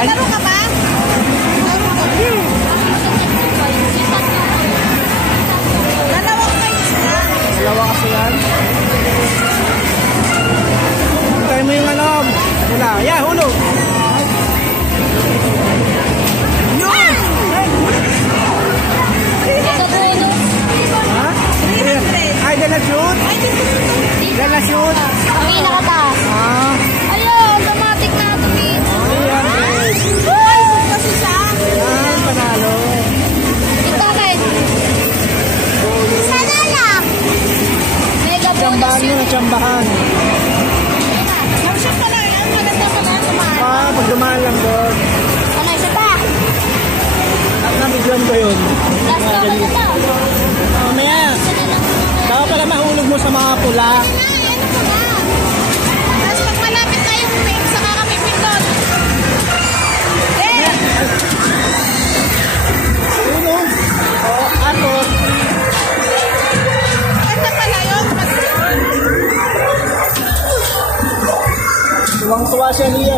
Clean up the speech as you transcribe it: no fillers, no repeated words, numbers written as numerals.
yan? Laro ka ba? Dalawang points yan. Dalawa kasi yan. Tayo mo yung ano. Wala. Yan, hulog. Yun! Ha? 300. Ay, dala shoot? Ay, dito. Dala shoot? Ang pinakataas. Ah. Ayun, automatic na ito. Ayan. Ay, kasi siya. Yan, panalo. Ito rin. Sana lang. Mega bonus Tsambahan mo yun. na tsambahan. Yung siya pala, ang maganda pala kumain. Ah, pag dumaan lang doon. Ano, isa pa? At nabigyan ko yun. Last na ako na to. Mamaya. Baka pala mahulog mo sa mga pula. Tapos pag malapit na yung pink, saka kami pindot. Eh! Uno. O, ako. Ganda pala yun. Tuwang-tuwa siya niya.